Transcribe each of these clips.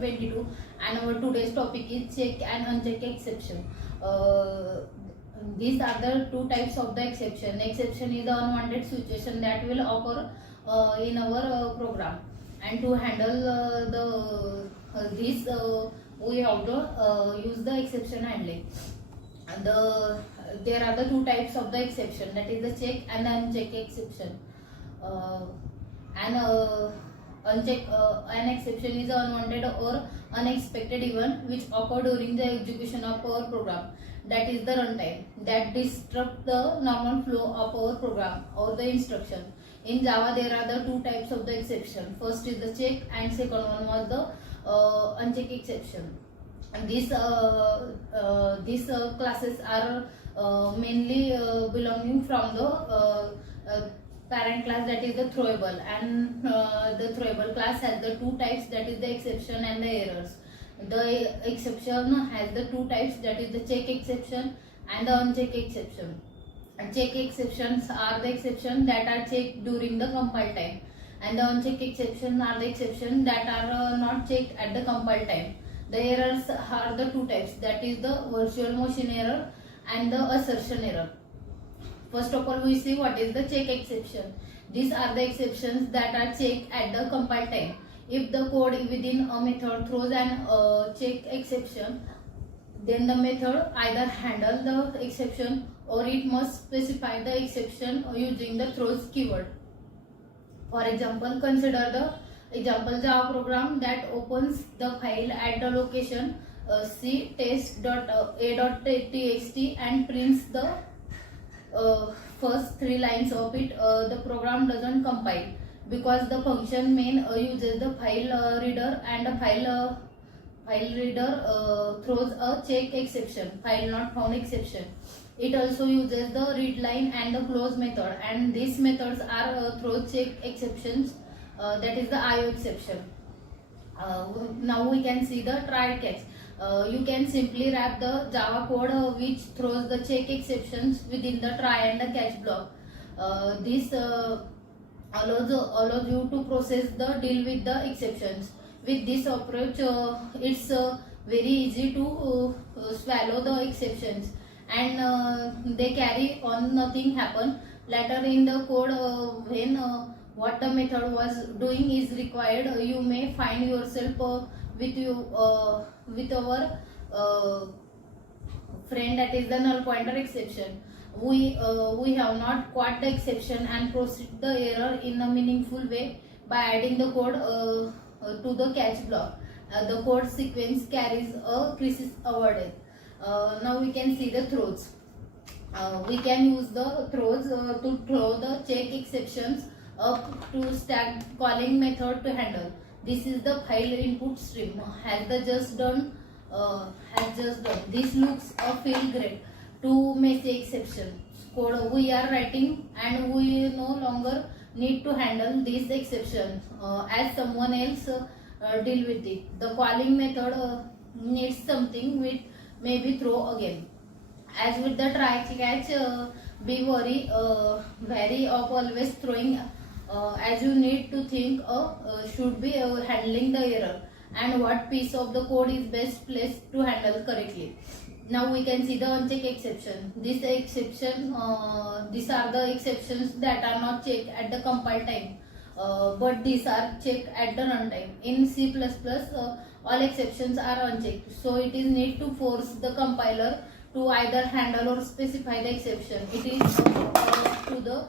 22, and our today's topic is check and uncheck exception. Uh, these are the two types of the exception. Exception is the unwanted situation that will occur in our program, and to handle this we have to use the exception handling. And there are the two types of the exception, that is the check and the uncheck exception. Uh, and Uncheck an exception is an unwanted or unexpected event which occur during the execution of our program, that is the runtime, that disrupt the normal flow of our program or the instruction. In Java there are the two types of the exception. First is the check and second one was the uncheck exception. And these classes are mainly belonging from the parent class, that is the throwable, and the throwable class has the two types, that is the exception and the errors. The exception has the two types, that is the check exception and the uncheck exception. And check exceptions are the exception that are checked during the compile time, and the uncheck exception are the exception that are not checked at the compile time. The errors are the two types, that is the virtual machine error and the assertion error. First of all, we see what is the check exception. These are the exceptions that are checked at the compile time. If the code within a method throws an check exception, then the method either handle the exception or it must specify the exception using the throws keyword. For example, consider the example Java program that opens the file at the location c test.a.txt and prints the first three lines of it. The program doesn't compile because the function main uses the file reader, and the file reader throws a check exception, file not found exception. It also uses the read line and the close method, and these methods are throw check exceptions, that is the IO exception. Now we can see the try catch. You can simply wrap the Java code which throws the check exceptions within the try and the catch block. This allows you to process the deal with the exceptions. With this approach, it's very easy to swallow the exceptions, and they carry on, nothing happen. Later in the code, when what the method was doing is required, you may find yourself with our friend, that is the null pointer exception. We have not caught the exception and proceed the error in a meaningful way by adding the code to the catch block. The code sequence carries a crisis awarded. Now we can see the throws. We can use the throws to throw the check exceptions up to stack calling method to handle. This is the file input stream. Has just done. This looks feel great. To messy exception code we are writing, and we no longer need to handle these exceptions as someone else deal with it. The calling method needs something which maybe throw again. As with the try catch, be wary of always throwing, as you need to think should be handling the error and what piece of the code is best placed to handle correctly. Now we can see the uncheck exception. These are the exceptions that are not checked at the compile time, but these are checked at the runtime. In C++, all exceptions are unchecked, so it is need to force the compiler to either handle or specify the exception. It is to the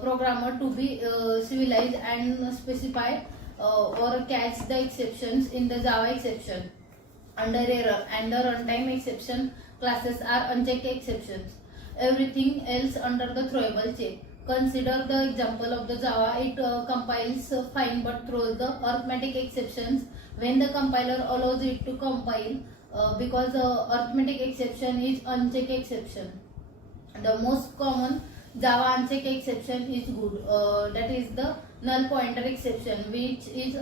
programmer to be civilized and specify or catch the exceptions in the Java exception. Under error and the runtime exception classes are unchecked exceptions. Everything else under the throwable check. Consider the example of the Java. It compiles fine but throws the arithmetic exceptions when the compiler allows it to compile, because arithmetic exception is unchecked exception. The most common Java uncheck exception is good. That is the null pointer exception, which is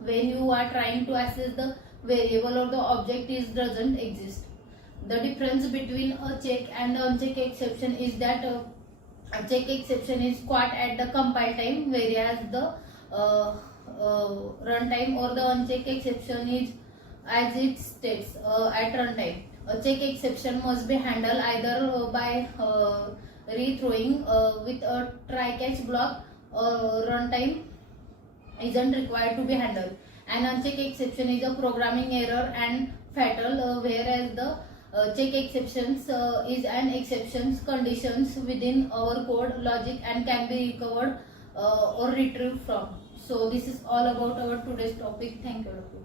when you are trying to access the variable or the object doesn't exist. The difference between a check and the uncheck exception is that a check exception is caught at the compile time, whereas the runtime or the uncheck exception is as it states at runtime. A check exception must be handled either by rethrowing with a try catch block, or runtime isn't required to be handled. An uncheck exception is a programming error and fatal, whereas the check exceptions is an exceptions conditions within our code logic and can be recovered or retrieved from. So this is all about our today's topic. Thank you.